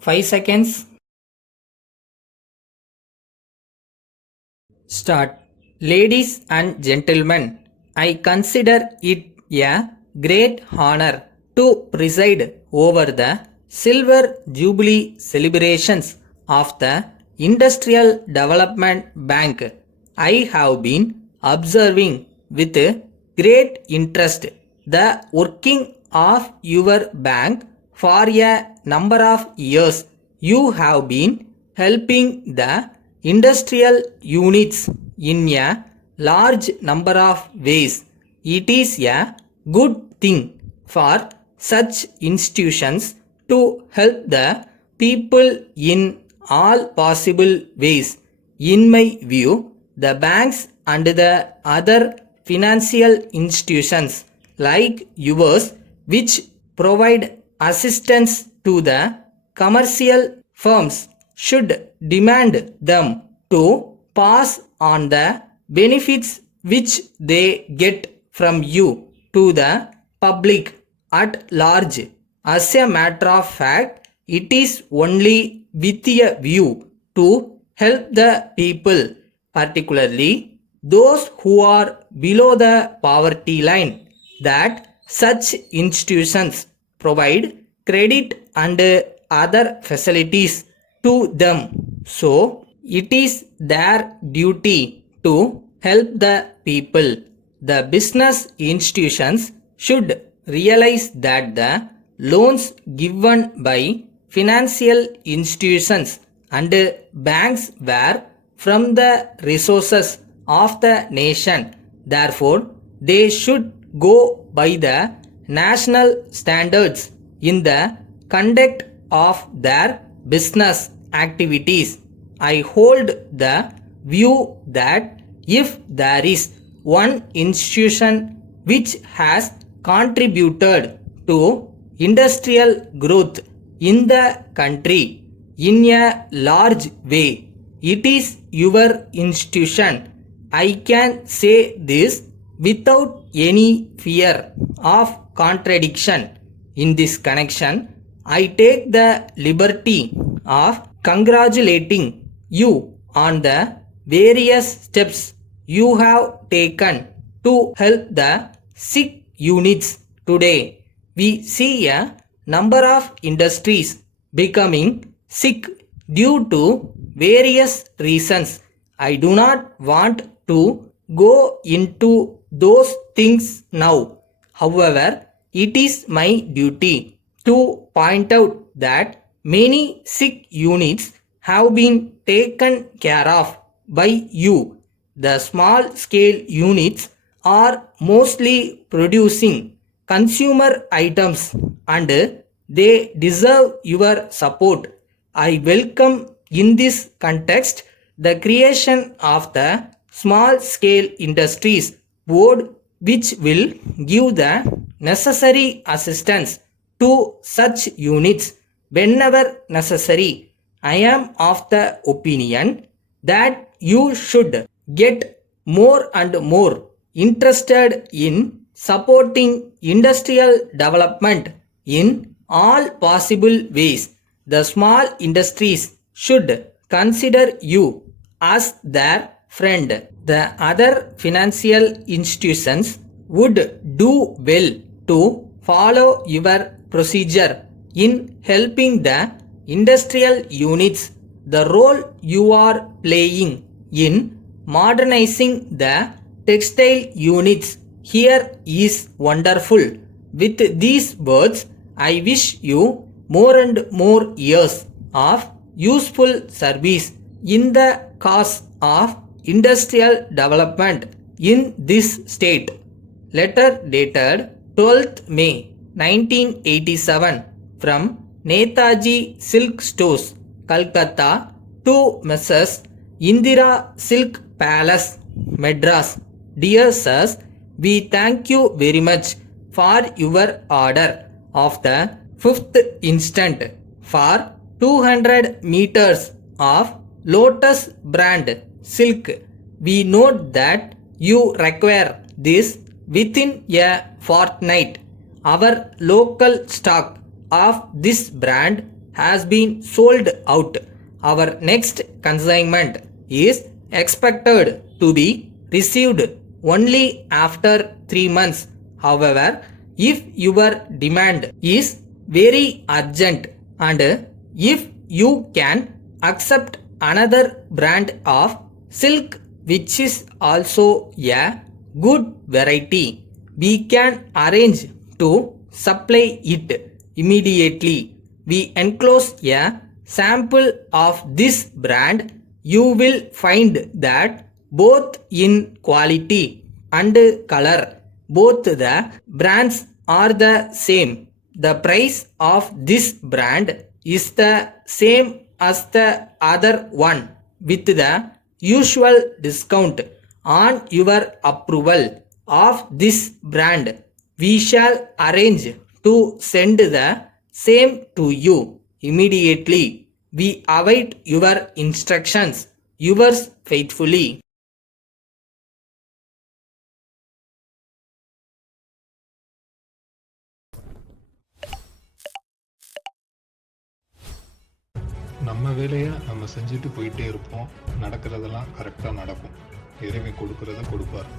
5 seconds. Start. Ladies and gentlemen, I consider it a great honor to preside over the Silver Jubilee celebrations of the Industrial Development Bank. I have been observing with great interest the working of your bank for a number of years. You have been helping the industrial units in a large number of ways. It is a good thing for such institutions to help the people in all possible ways. In my view, the banks and the other financial institutions like yours, which provide assistance to the commercial firms, should demand them to pass on the benefits which they get from you to the public at large. As a matter of fact, it is only with a view to help the people, particularly those who are below the poverty line, that such institutions provide credit and other facilities to them. So, it is their duty to help the people. The business institutions should realize that the loans given by financial institutions and banks were from the resources of the nation. Therefore, they should go by the national standards in the conduct of their business activities. I hold the view that if there is one institution which has contributed to industrial growth in the country in a large way, it is your institution. I can say this without any fear of contradiction. In this connection, I take the liberty of congratulating you on the various steps you have taken to help the sick units. Today, we see a number of industries becoming sick due to various reasons. I do not want to go into those things now. However, it is my duty to point out that many sick units have been taken care of by you. The small scale units are mostly producing consumer items and they deserve your support. I welcome in this context the creation of the small scale industries board, which will give the necessary assistance to such units whenever necessary. I am of the opinion that you should get more and more interested in supporting industrial development in all possible ways. The small industries should consider you as their friend. The other financial institutions would do well to follow your procedure in helping the industrial units. The role you are playing in modernizing the textile units here is wonderful. With these words, I wish you more and more years of useful service in the cause of industrial development in this state. Letter dated 12th May 1987 from Netaji Silk Stores, Calcutta to Messrs. Indira Silk Palace, Madras. Dear sirs, we thank you very much for your order of the 5th instant for 200 meters of Lotus brand silk. We note that you require this within a fortnight. Our local stock of this brand has been sold out. Our next consignment is expected to be received only after 3 months. However, if your demand is very urgent and if you can accept another brand of silk which is also a good variety, we can arrange to supply it immediately. We enclose a sample of this brand. You will find that both in quality and color, both the brands are the same. The price of this brand is the same as the other one with the usual discount. On your approval of this brand, we shall arrange to send the same to you immediately. We await your instructions. Yours faithfully. நம்ம வேலையை நம்ம செஞ்சுட்டு போயிட்டே இருப்போம். நடக்கிறதெல்லாம் கரெக்டாக நடக்கும். இறைவன் கொடுக்கறத கொடுப்பார்.